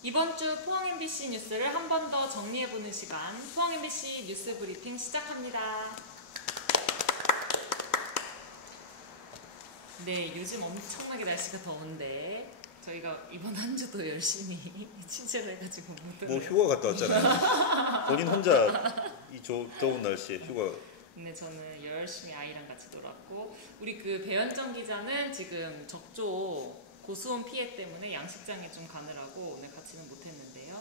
이번 주 포항 MBC 뉴스를 한 번 더 정리해보는 시간, 포항 MBC 뉴스 브리핑 시작합니다. 네, 요즘 엄청나게 날씨가 더운데 저희가 이번 한 주도 열심히 취재를 해가지고 뭐 휴가 갔다 왔잖아요. 본인 혼자 이 더운 날씨에 휴가. 네, 저는 열심히 아이랑 같이 놀았고, 우리 그 배현정 기자는 지금 적조 고수온 피해 때문에 양식장에 좀 가느라고 오늘 같이는 못했는데요.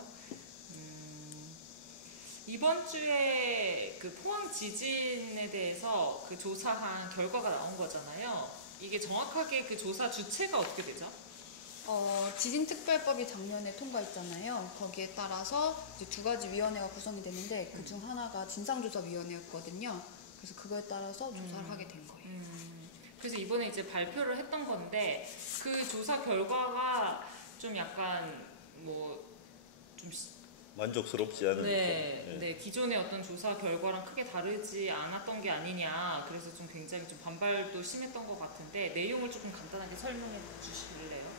이번 주에 그 포항 지진에 대해서 그 조사한 결과가 나온 거잖아요. 이게 정확하게 그 조사 주체가 어떻게 되죠? 지진특별법이 작년에 통과했잖아요. 거기에 따라서 이제 두 가지 위원회가 구성이 됐는데 그중 하나가 진상조사위원회였거든요. 그래서 그거에 따라서 조사를 하게 된 거예요. 그래서 이번에 이제 발표를 했던 건데 그 조사 결과가 좀 약간 좀 만족스럽지 않은. 네, 기존의 어떤 조사 결과랑 크게 다르지 않았던 게 아니냐. 그래서 좀 굉장히 좀 반발도 심했던 것 같은데 내용을 조금 간단하게 설명해 주실래요?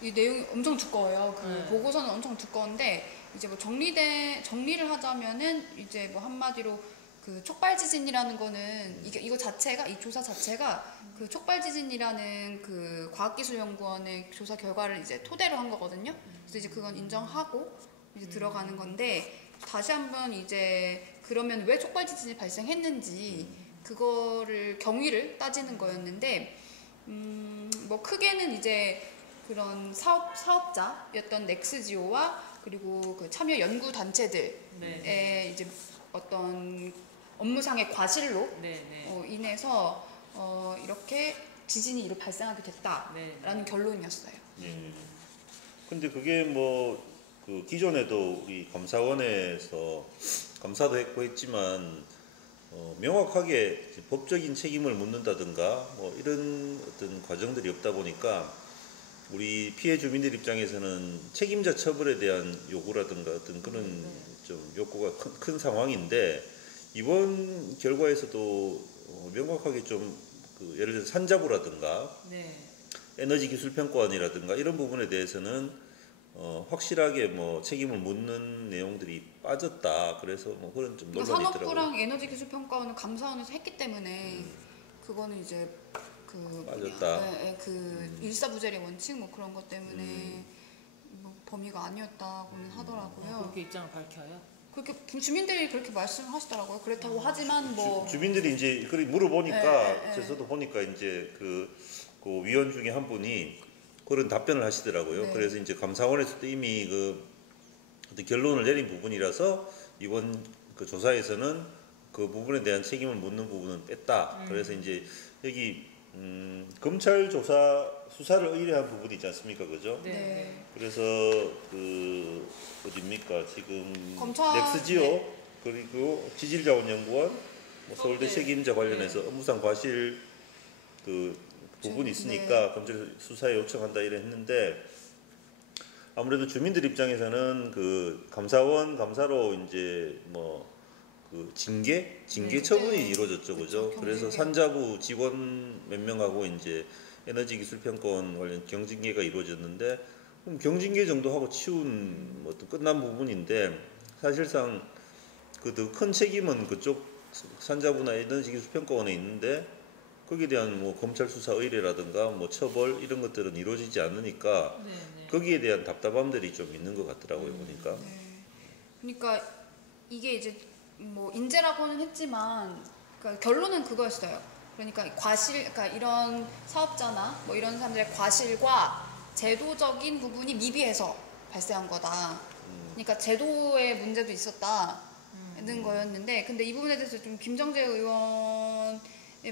이 내용이 엄청 두꺼워요. 보고서는 엄청 두꺼운데 이제 뭐 정리를 하자면은 이제 뭐 한마디로 그 촉발지진이라는 거는 이거 자체가 이 조사 자체가 그 촉발지진이라는 그 과학기술연구원의 조사 결과를 이제 토대로 한 거거든요. 그래서 이제 그건 인정하고 이제 들어가는 건데 다시 한번 이제 그러면 왜 촉발지진이 발생했는지 그거를 경위를 따지는 거였는데 뭐 크게는 이제 그런 사업자였던 넥스지오와 그리고 그 참여 연구 단체들의 이제 어떤 업무상의 과실로 인해서 이렇게 지진이 이렇게 발생하게 됐다라는 결론이었어요. 근데 그게 뭐 그 기존에도 우리 감사원에서 감사도 했고 했지만 명확하게 법적인 책임을 묻는다든가 뭐 이런 어떤 과정들이 없다 보니까 우리 피해 주민들 입장에서는 책임자 처벌에 대한 요구라든가 어떤 그런 좀 욕구가 큰 상황인데 이번 결과에서도 명확하게 좀 그 예를 들어 산자부라든가 에너지 기술 평가원이라든가 이런 부분에 대해서는 확실하게 뭐 책임을 묻는 내용들이 빠졌다. 그래서 뭐 그런 좀 논란이 있더라고요. 산업부랑 에너지기술평가원은 감사원에서 했기 때문에 그거는 이제 그 빠졌다. 그 일사부재의 원칙 뭐 그런 것 때문에 뭐 범위가 아니었다고는 하더라고요. 그렇게 입장을 밝혀요? 그렇게 주민들이 그렇게 말씀하시더라고요. 그렇다고 하지만 뭐 주민들이 이제 그렇게 물어보니까 저도 보니까 이제 그 위원 중에 한 분이 그런 답변을 하시더라고요. 그래서 이제 감사원에서도 이미 그 어떤 결론을 내린 부분이라서 이번 그 조사에서는 그 부분에 대한 책임을 묻는 부분은 뺐다. 그래서 이제 여기 검찰 조사 수사를 의뢰한 부분이 있지 않습니까, 그죠? 그래서 그 어디입니까 지금 넥스지오 그리고 지질자원연구원, 뭐 서울대 책임자 관련해서 업무상 과실 그 부분이 있으니까 검찰 수사에 요청한다 이래 했는데 아무래도 주민들 입장에서는 그 감사원 감사로 이제 뭐 그 징계 처분이 이루어졌죠, 그죠? 그래서 산자부 직원 몇 명하고 이제 에너지기술평가원 관련 경징계가 이루어졌는데 그럼 경징계 정도 하고 치운 뭐 끝난 부분인데 사실상 그 더 큰 책임은 그쪽 산자부나 에너지기술평가원에 있는데 거기에 대한 뭐 검찰 수사 의뢰라든가 뭐 처벌 이런 것들은 이루어지지 않으니까 거기에 대한 답답함들이 좀 있는 것 같더라고요, 보니까. 그러니까 이게 이제 뭐 인재라고는 했지만 그러니까 결론은 그거였어요. 그러니까 그러니까 이런 사업자나 뭐 이런 사람들의 과실과 제도적인 부분이 미비해서 발생한 거다. 그러니까 제도의 문제도 있었다는 거였는데, 근데 이 부분에 대해서 좀 김정재 의원의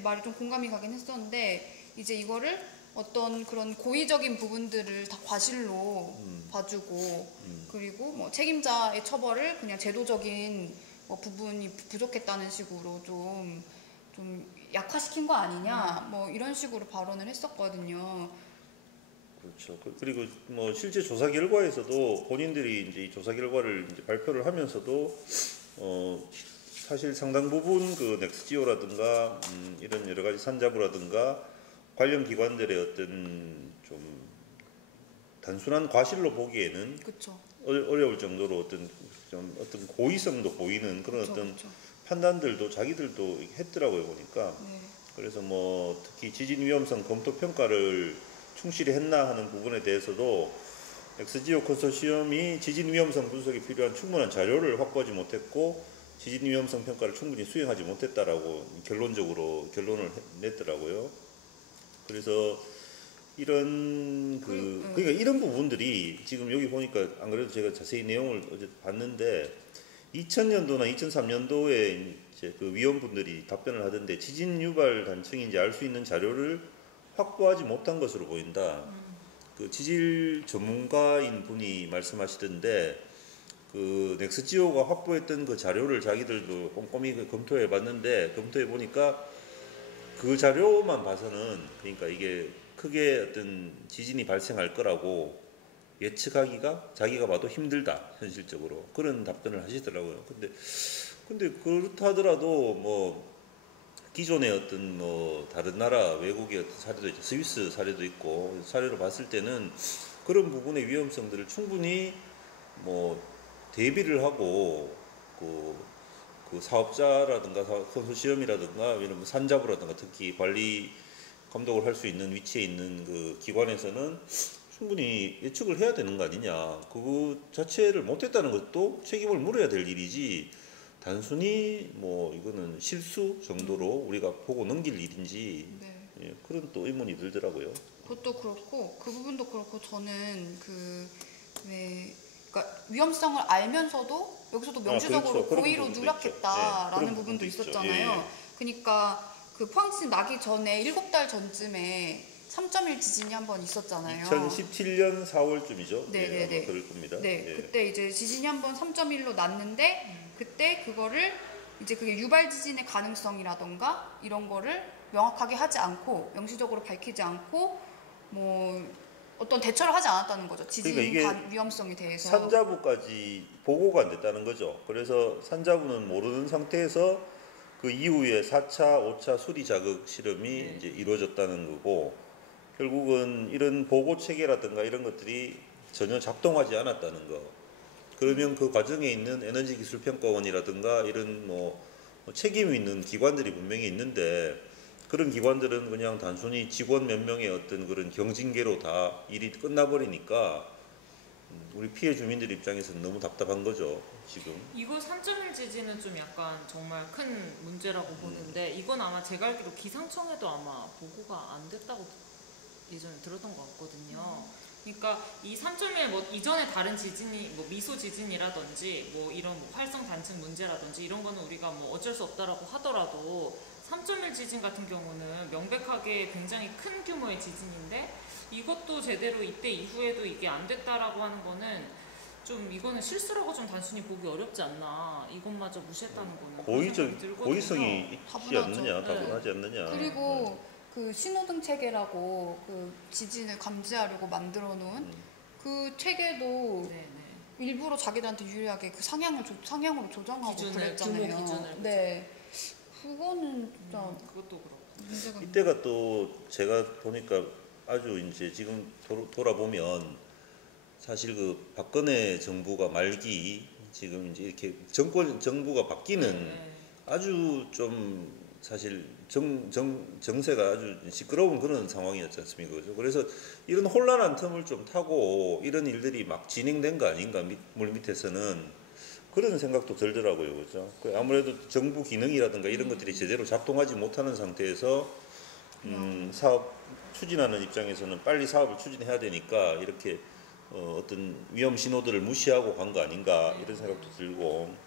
말이 좀 공감이 가긴 했었는데 이제 이거를 어떤 그런 고의적인 부분들을 다 과실로 봐주고 그리고 뭐 책임자의 처벌을 그냥 제도적인 뭐 부분이 부족했다는 식으로 좀 약화시킨 거 아니냐 뭐 이런 식으로 발언을 했었거든요. 그렇죠. 그리고 뭐 실제 조사 결과에서도 본인들이 이제 이 조사 결과를 이제 발표를 하면서도 사실 상당 부분 그 넥스지오라든가 이런 여러 가지 산자부라든가 관련 기관들의 어떤 좀 단순한 과실로 보기에는 그쵸. 어려울 정도로 어떤 고의성도 보이는 그런 그쵸, 어떤 그쵸. 판단들도 자기들도 했더라고요 보니까. 네. 그래서 뭐 특히 지진 위험성 검토 평가를 충실히 했나 하는 부분에 대해서도 엑스지오 컨소시엄이 지진 위험성 분석에 필요한 충분한 자료를 확보하지 못했고 지진 위험성 평가를 충분히 수행하지 못했다라고 결론을 냈더라고요. 그래서 그러니까 이런 부분들이 지금 여기 보니까 안 그래도 제가 자세히 내용을 어제 봤는데 2000년도나 2003년도에 이제 그 위원분들이 답변을 하던데 지진 유발 단층인지 알 수 있는 자료를 확보하지 못한 것으로 보인다. 그 지질 전문가인 분이 말씀하시던데 그 넥스지오가 확보했던 그 자료를 자기들도 꼼꼼히 검토해 봤는데 검토해 보니까 그 자료만 봐서는 그러니까 이게 크게 어떤 지진이 발생할 거라고 예측하기가 자기가 봐도 힘들다 현실적으로 그런 답변을 하시더라고요. 근데 그렇다 하더라도 뭐 기존의 어떤 뭐 다른 나라 외국의 어떤 사례도 있죠. 스위스 사례도 있고 사례로 봤을 때는 그런 부분의 위험성들을 충분히 뭐 대비를 하고 그 사업자라든가 컨소시엄이라든가 이런 산자부라든가 특히 관리 감독을 할 수 있는 위치에 있는 그 기관에서는 충분히 예측을 해야 되는 거 아니냐. 그거 자체를 못했다는 것도 책임을 물어야 될 일이지 단순히 뭐 이거는 실수 정도로 우리가 보고 넘길 일인지 네. 예, 그런 또 의문이 들더라고요. 그것도 그렇고 그 부분도 그렇고 저는 그러니까 위험성을 알면서도 여기서도 명시적으로 그렇죠. 그런 고의로 부분도 누락했다라는 있죠. 예, 그런 부분도 부분도 있었잖아요. 있죠. 그러니까 그 포항지진 나기 전에 7달 전쯤에 3.1 지진이 한번 있었잖아요. 2017년 4월쯤이죠. 네네네. 예, 아마 그럴 겁니다. 네, 예. 그때 이제 지진이 한번 3.1로 났는데 그때 그거를 이제 그게 유발 지진의 가능성이라던가 이런 거를 명확하게 하지 않고 명시적으로 밝히지 않고 뭐 어떤 대처를 하지 않았다는 거죠. 지진 그러니까 위험성에 대해서. 산자부까지 보고가 안 됐다는 거죠. 그래서 산자부는 모르는 상태에서 그 이후에 4차, 5차 수리 자극 실험이 이제 이루어졌다는 거고 결국은 이런 보고 체계라든가 이런 것들이 전혀 작동하지 않았다는 거. 그러면 그 과정에 있는 에너지기술평가원이라든가 이런 뭐 책임 있는 기관들이 분명히 있는데 그런 기관들은 그냥 단순히 직원 몇 명의 어떤 그런 경징계로 다 일이 끝나버리니까 우리 피해 주민들 입장에서는 너무 답답한 거죠, 지금. 이거 3.1 지진은 좀 약간 정말 큰 문제라고 보는데 이건 아마 제가 알기로 기상청에도 아마 보고가 안 됐다고 예전에 들었던 것 같거든요. 그러니까 이 3.1 뭐 이전에 다른 지진이 뭐 미소 지진이라든지 뭐 이런 뭐 활성 단층 문제라든지 이런 거는 우리가 뭐 어쩔 수 없다라고 하더라도 3.1 지진 같은 경우는 명백하게 굉장히 큰 규모의 지진인데 이것도 제대로 이때 이후에도 이게 안 됐다라고 하는 거는 좀 이거는 실수라고 좀 단순히 보기 어렵지 않나. 이것마저 무시했다는 거는 고의성이 있지 다분하죠. 않느냐, 다분하지 않느냐. 그리고 그 신호등 체계라고 그 지진을 감지하려고 만들어 놓은 그 체계도 일부러 자기들한테 유리하게 그 상향으로 조정하고 그랬잖아요. 규모 기준을. 네, 그거는 진짜 그것도 그렇고. 문제가 이때가 또 제가 보니까 아주 이제 지금 돌아보면 사실 그 박근혜 정부가 말기 지금 이제 이렇게 정부가 바뀌는 아주 좀 사실 정세가 아주 시끄러운 그런 상황이었지 않습니까? 그래서 이런 혼란한 틈을 좀 타고 이런 일들이 막 진행된 거 아닌가 물 밑에서는 그런 생각도 들더라고요, 그렇죠? 아무래도 정부 기능이라든가 이런 것들이 제대로 작동하지 못하는 상태에서 사업 추진하는 입장에서는 빨리 사업을 추진해야 되니까 이렇게 어떤 위험 신호들을 무시하고 간 거 아닌가 이런 생각도 들고.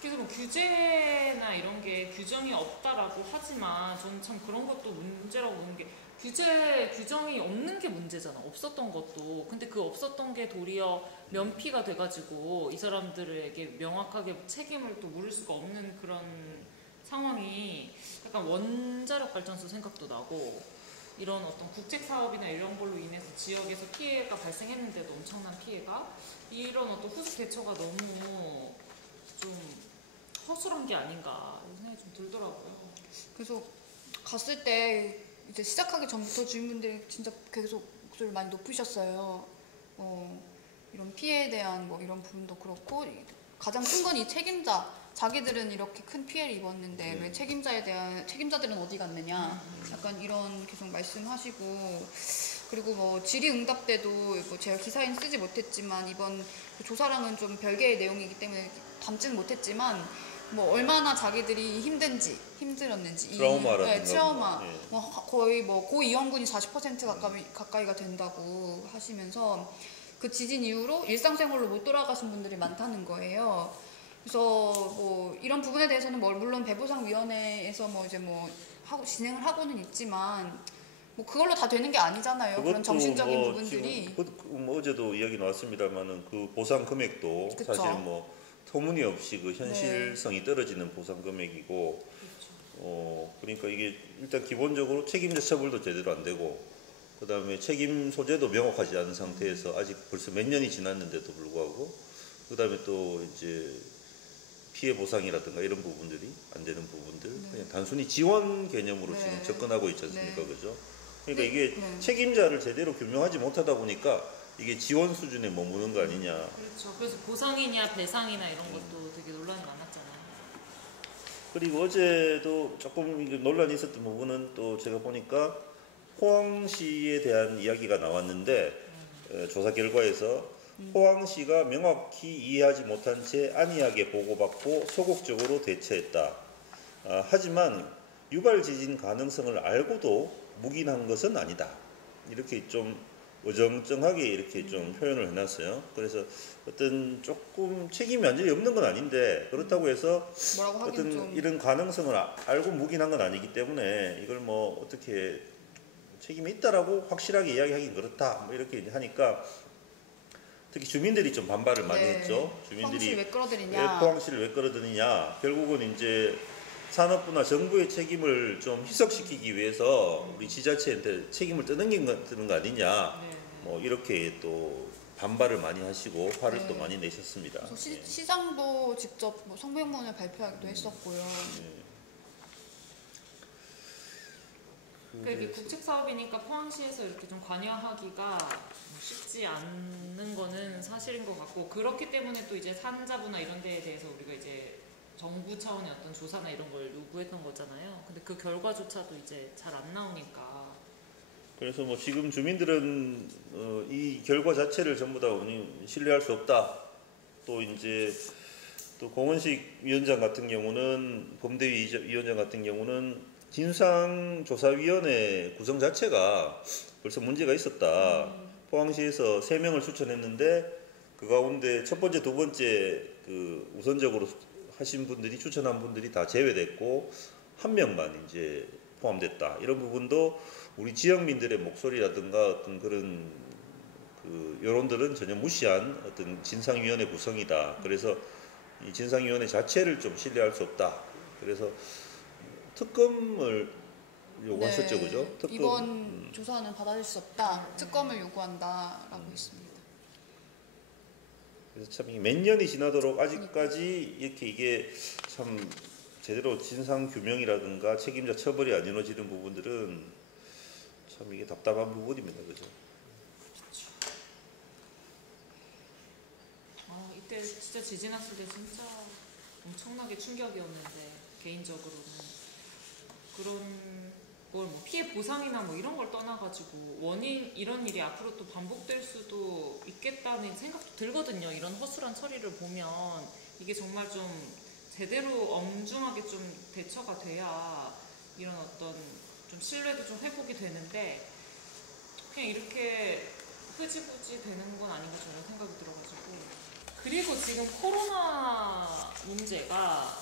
그래서 뭐 규제나 이런 게 규정이 없다라고 하지만 저는 참 그런 것도 문제라고 보는 게 규정이 없는 게 문제잖아. 없었던 것도. 근데 그 없었던 게 도리어 면피가 돼가지고 이 사람들에게 명확하게 책임을 또 물을 수가 없는 그런 상황이 약간 원자력 발전소 생각도 나고 이런 어떤 국책 사업이나 이런 걸로 인해서 지역에서 피해가 발생했는데도 엄청난 피해가 이런 어떤 후속 대처가 너무 좀 허술한 게 아닌가 이런 생각이 좀 들더라고요. 그래서 갔을 때 이제 시작하기 전부터 주민분들이 진짜 계속 목소리를 많이 높이셨어요. 이런 피해에 대한 뭐 이런 부분도 그렇고 가장 큰 건 이 책임자. 자기들은 이렇게 큰 피해를 입었는데 왜 책임자들은 어디 갔느냐 약간 이런 계속 말씀하시고 그리고 뭐 질의응답 때도 뭐 제가 기사에는 쓰지 못했지만 이번 그 조사랑은 좀 별개의 내용이기 때문에 담지는 못했지만 뭐 얼마나 자기들이 힘들었는지 트라우마라든가 트라우마 뭐 거의 뭐 고위험군이 40% 가까이가 된다고 하시면서 그 지진 이후로 일상생활로 못 돌아가신 분들이 많다는 거예요. 그래서 뭐 이런 부분에 대해서는 뭐 물론 배보상위원회에서 뭐 이제 뭐 하고 진행을 하고는 있지만 뭐 그걸로 다 되는 게 아니잖아요. 그런 정신적인 뭐 부분들이. 뭐 어제도 이야기 나왔습니다만은 그 보상 금액도 그쵸. 사실 뭐 터무니없이 그 현실성이 떨어지는 보상 금액이고, 그러니까 이게 일단 기본적으로 책임자 처벌도 제대로 안 되고, 그 다음에 책임 소재도 명확하지 않은 상태에서 아직 벌써 몇 년이 지났는데도 불구하고, 그 다음에 또 이제 피해 보상이라든가 이런 부분들이 안 되는 부분들, 그냥 단순히 지원 개념으로 지금 접근하고 있지 않습니까, 그죠? 그러니까 이게 책임자를 제대로 규명하지 못하다 보니까 이게 지원 수준에 머무는 거 아니냐. 그렇죠. 그래서 보상이냐 배상이나 이런 것도 되게 논란이 많았잖아요. 그리고 어제도 조금 논란이 있었던 부분은 또 제가 보니까 포항시에 대한 이야기가 나왔는데 조사 결과에서 포항시가 명확히 이해하지 못한 채 안이하게 보고받고 소극적으로 대처했다. 하지만 유발 지진 가능성을 알고도 묵인한 것은 아니다. 이렇게 좀 어정쩡하게 이렇게 좀 표현을 해놨어요. 그래서 어떤 조금 책임이 완전히 없는 건 아닌데 그렇다고 해서 어떤 이런 가능성을 알고 묵인한 건 아니기 때문에 이걸 뭐 어떻게 책임이 있다라고 확실하게 이야기하긴 그렇다. 뭐 이렇게 하니까 특히 주민들이 좀 반발을 많이 했죠. 주민들이 포항시를 왜 끌어들이냐. 결국은 이제 산업부나 정부의 책임을 좀 희석시키기 위해서 우리 지자체한테 책임을 떠넘기는 거 아니냐. 뭐 이렇게 또 반발을 많이 하시고 화를 또 많이 내셨습니다. 시장도 직접 뭐 성명문을 발표하기도 했었고요. 그러니까 국책 사업이니까 포항시에서 이렇게 좀 관여하기가 쉽지 않는 거는 사실인 것 같고, 그렇기 때문에 또 이제 산자부나 이런 데에 대해서 우리가 이제 정부 차원의 어떤 조사나 이런 걸 요구했던 거잖아요. 근데 그 결과조차도 이제 잘 안 나오니까. 그래서 뭐 지금 주민들은 이 결과 자체를 전부 다 신뢰할 수 없다. 또 이제 또 공원식 위원장 같은 경우는 범대위 위원장 같은 경우는 진상조사위원회 구성 자체가 벌써 문제가 있었다. 포항시에서 3명을 추천했는데 그 가운데 첫 번째, 두 번째 그 우선적으로 하신 분들이 추천한 분들이 다 제외됐고 한 명만 이제 포함됐다. 이런 부분도 우리 지역민들의 목소리라든가 어떤 그런 그 여론들은 전혀 무시한 어떤 진상위원회 구성이다. 그래서 이 진상위원회 자체를 좀 신뢰할 수 없다. 그래서 특검을 요구했었죠, 그죠? 특검. 이번 조사는 받아들일 수 없다. 특검을 요구한다라고 했습니다. 그래서 참 몇 년이 지나도록 아직까지 이렇게 이게 참 제대로 진상 규명이라든가 책임자 처벌이 안 이루어지는 부분들은 참 이게 답답한 부분입니다, 그죠? 이때 진짜 지진 왔을 때 진짜 엄청나게 충격이었는데, 개인적으로는 그런 걸 뭐 피해 보상이나 뭐 이런 걸 떠나가지고 원인 이런 일이 앞으로 또 반복될 수도 있겠다는 생각도 들거든요. 이런 허술한 처리를 보면 이게 정말 좀 제대로 엄중하게 좀 대처가 돼야 이런 어떤 좀 신뢰도 좀 회복이 되는데 그냥 이렇게 흐지부지 되는 건 아닌가 저는 생각이 들어가지고. 그리고 지금 코로나 문제가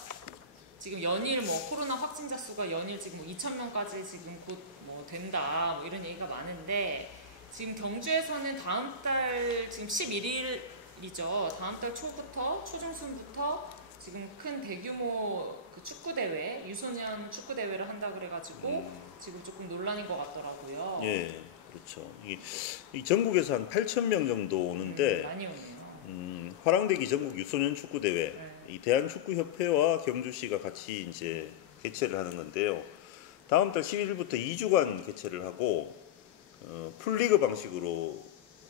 지금 연일 뭐 코로나 확진자 수가 연일 지금 2,000명까지 지금 곧 뭐 된다 뭐 이런 얘기가 많은데, 지금 경주에서는 다음 달 지금 11일이죠. 다음 달 초중순부터 지금 큰 대규모 그 축구 대회, 유소년 축구 대회를 한다 그래가지고 지금 조금 논란인 것 같더라고요. 예, 그렇죠. 이 전국에서 한 8,000명 정도 오는데 많이 오네요. 화랑대기 전국 유소년 축구 대회, 이 대한축구협회와 경주시가 같이 이제 개최를 하는 건데요. 다음 달 11일부터 2주간 개최를 하고 풀리그 방식으로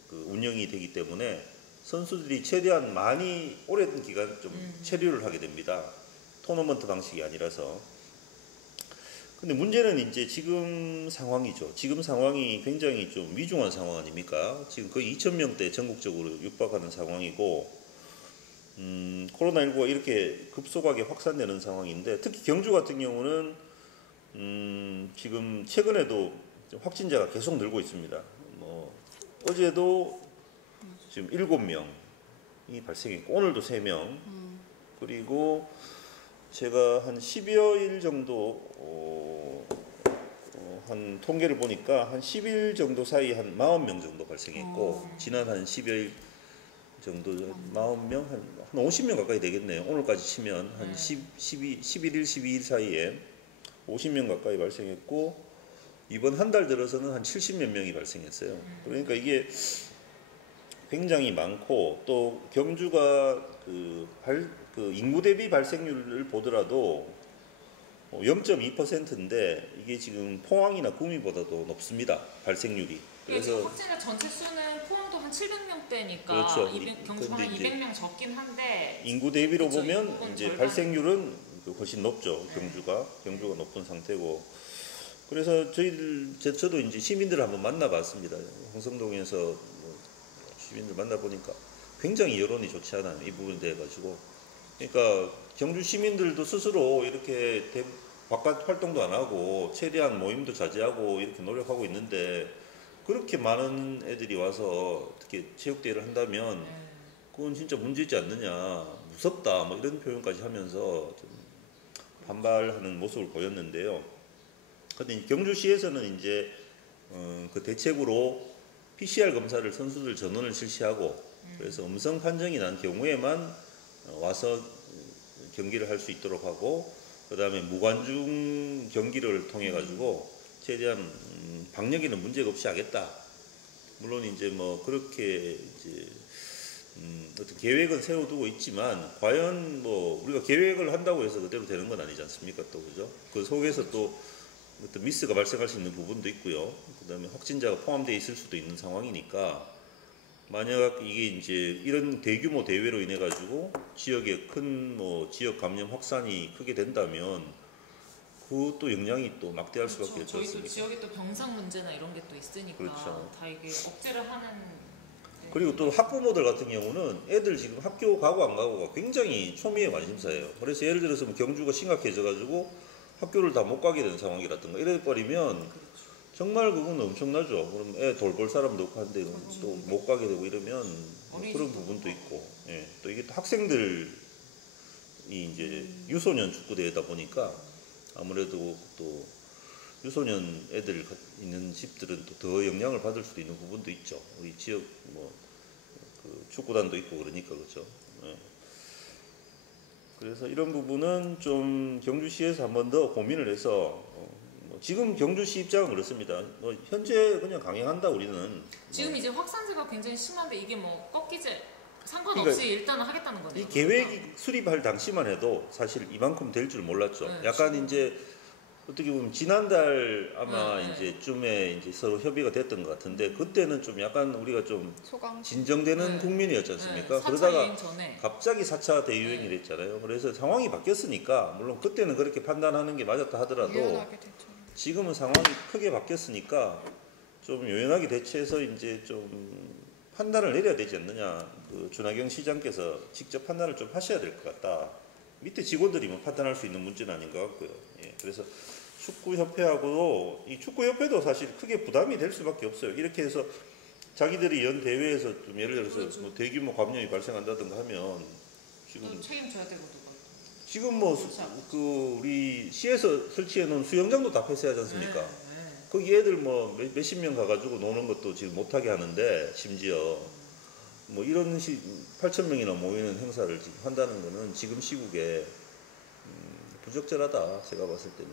그 운영이 되기 때문에 선수들이 최대한 많이 오랜 기간 좀 체류를 하게 됩니다. 토너먼트 방식이 아니라서. 근데 문제는 이제 지금 상황이죠. 지금 상황이 굉장히 좀 위중한 상황 아닙니까? 지금 거의 2,000명대 전국적으로 육박하는 상황이고, 코로나19가 이렇게 급속하게 확산되는 상황인데, 특히 경주 같은 경우는 지금 최근에도 확진자가 계속 늘고 있습니다. 뭐 어제도 지금 7명이 발생했고, 오늘도 3명. 그리고 제가 한 10여 일 정도 한 통계를 보니까 한 10일 정도 사이 한 40명 정도 발생했고, 지난 한 10여 일 정도 40명, 한 50명 가까이 되겠네요. 오늘까지 치면 한 11일, 12일 사이에 50명 가까이 발생했고, 이번 한 달 들어서는 한 70몇 명이 발생했어요. 그러니까 이게 굉장히 많고, 또 경주가 그 인구 대비 발생률을 보더라도 0.2%인데 이게 지금 포항이나 구미보다도 높습니다. 발생률이. 그래서 확진자 전체 수는 포항도 한 700명대니까 그렇죠. 경주가 한 200명 적긴 한데 인구 대비로 그쵸, 보면 이제 발생률은 훨씬 높죠. 경주가 높은 상태고. 그래서 저도 이제 시민들을 한번 만나봤습니다. 홍성동에서 시민들 만나보니까 굉장히 여론이 좋지 않아요. 이 부분에 대해 가지고. 그러니까 경주 시민들도 스스로 이렇게 바깥 활동도 안 하고 최대한 모임도 자제하고 이렇게 노력하고 있는데, 그렇게 많은 애들이 와서 특히 체육대회를 한다면 그건 진짜 문제지 않느냐, 무섭다, 뭐 이런 표현까지 하면서 좀 반발하는 모습을 보였는데요. 근데 경주시에서는 이제 그 대책으로 PCR 검사를 선수들 전원을 실시하고, 그래서 음성 판정이 난 경우에만 와서 경기를 할 수 있도록 하고, 그 다음에 무관중 경기를 통해 가지고 최대한 방역에는 문제가 없이 하겠다. 물론 이제 뭐 그렇게 이제 어떤 계획은 세워두고 있지만, 과연 뭐 우리가 계획을 한다고 해서 그대로 되는 건 아니지 않습니까? 또 그죠? 그 속에서 또 어떤 미스가 발생할 수 있는 부분도 있고요. 그 다음에 확진자가 포함되어 있을 수도 있는 상황이니까, 만약 이게 이제 이런 대규모 대회로 인해 가지고 지역에 큰 뭐 지역 감염 확산이 크게 된다면 그것도 영향이 또 막대할 수밖에 없지 저희도 않습니까? 지역에 또 병상 문제나 이런 게 또 있으니까 그렇죠. 다 이게 억제를 하는. 그리고 또 학부모들 같은 경우는 애들 지금 학교 가고 안 가고가 굉장히 초미의 관심사예요. 그래서 예를 들어서 뭐 경주가 심각해져 가지고 학교를 다 못 가게 된 상황이라든가 이래 버리면 정말 그건 엄청나죠. 그럼 애 돌볼 사람도 없고 한데 또 못 가게 되고 이러면 그런 부분도 있고, 예. 또 이게 또 학생들이 이제 유소년 축구대회다 보니까 아무래도 또 유소년 애들 있는 집들은 또 더 영향을 받을 수도 있는 부분도 있죠. 우리 지역 뭐 그 축구단도 있고 그러니까 그렇죠. 예. 그래서 이런 부분은 좀 경주시에서 한 번 더 고민을 해서, 지금 경주시 입장은 그렇습니다. 현재 그냥 강행한다 우리는. 지금 이제 확산세가 굉장히 심한데 이게 뭐 꺾이지 상관없이 그러니까 일단은 하겠다는 거네요. 이 계획이 수립할 당시만 해도 사실 이만큼 될 줄 몰랐죠. 네, 약간 지금. 이제 어떻게 보면 지난달 아마 네. 이제쯤에 이제 서로 협의가 됐던 것 같은데, 그때는 좀 약간 우리가 좀 소강 진정되는 네. 국민이었지 않습니까? 4차 그러다가 유행 전에 갑자기 4차 대유행이 됐잖아요. 그래서 상황이 바뀌었으니까, 물론 그때는 그렇게 판단하는 게 맞았다 하더라도 유연하게 됐죠. 지금은 상황이 크게 바뀌었으니까 좀 유연하게 대처해서 이제 좀 판단을 내려야 되지 않느냐. 그 준하경 시장께서 직접 판단을 좀 하셔야 될 것 같다. 밑에 직원들이 뭐 판단할 수 있는 문제는 아닌 것 같고요. 예, 그래서 축구협회하고도, 이 축구협회도 사실 크게 부담이 될 수밖에 없어요. 이렇게 해서 자기들이 연 대회에서 좀 예를 들어서 그렇죠. 뭐 대규모 감염이 발생한다든가 하면 지금 또 책임져야 되고 누가. 지금 뭐 그 우리 시에서 설치해 놓은 수영장도 다 폐쇄하지 않습니까? 네. 거기 애들 뭐 몇십 명 가가지고 노는 것도 지금 못하게 하는데, 심지어 뭐 이런 8,000명이나 모이는 행사를 지금 한다는 거는 지금 시국에 부적절하다, 제가 봤을 때는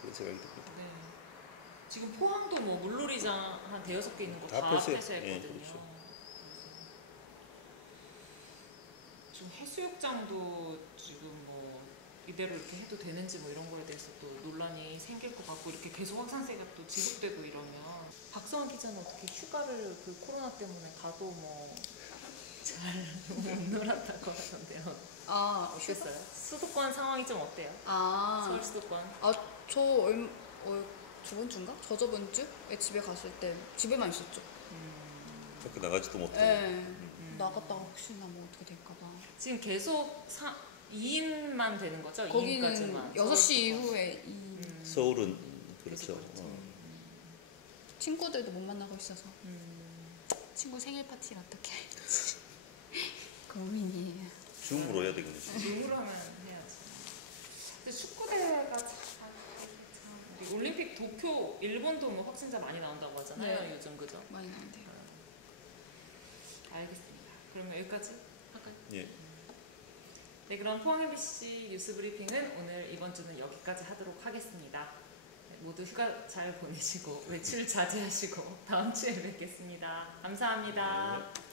그런 생각이 듭니다. 네. 지금 포항도 뭐 물놀이장 한 5개 있는 거 다 다 폐쇄. 폐쇄했거든요. 예, 그렇죠. 지금 해수욕장도 지금 뭐 이대로 이렇게 해도 되는지 뭐 이런 거에 대해서 또 논란이 생길 것 같고 이렇게 계속 확산세가 또 지속되고 이러면 박성원 기자는 어떻게 휴가를 그 코로나 때문에 가도 뭐 잘 못 놀았다고 하던데요. 아, 어땠어요? 수도권 상황이 좀 어때요? 아, 서울 수도권. 저번 주인가? 저저번 주에 집에 갔을 때 집에만 있었죠. 밖에 나가지도 못해. 네. 나갔다가 혹시나 뭐 어떻게 될까봐. 지금 계속 2인만 되는 거죠? 거기는 2인까지만. 6시 이후에 서울은 그렇죠. 그렇죠. 친구들도 못 만나고 있어서 친구 생일 파티를 어떻게 할지 고민이에요. 줌으로 해야 되겠네. 줌으로 하면 해야지. 근데 축구대회가 참 우리 올림픽 도쿄 일본도 뭐 확진자 많이 나온다고 하잖아요. 네. 요즘 그죠? 많이 나는데요. 알겠습니다. 그러면 여기까지 할까요? 예. 네, 그럼 포항 MBC 뉴스 브리핑은 오늘 이번 주는 여기까지 하도록 하겠습니다. 네, 모두 휴가 잘 보내시고 외출 자제하시고 다음 주에 뵙겠습니다. 감사합니다. 네.